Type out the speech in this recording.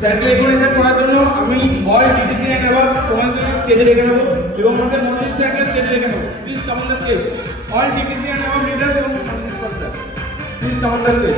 স্যারকে রেকগনিশন করার জন্য আমি অল ডিটিসি এন্ড অ্যাওয়ার্ড তোমাদের স্টেজে রেখে নেবো এবং আমাদের মনোজিৎ স্যারকে স্টেজে রেখে নেবো। Please come on the stage, all DTC and award leaders এবং please come on the stage.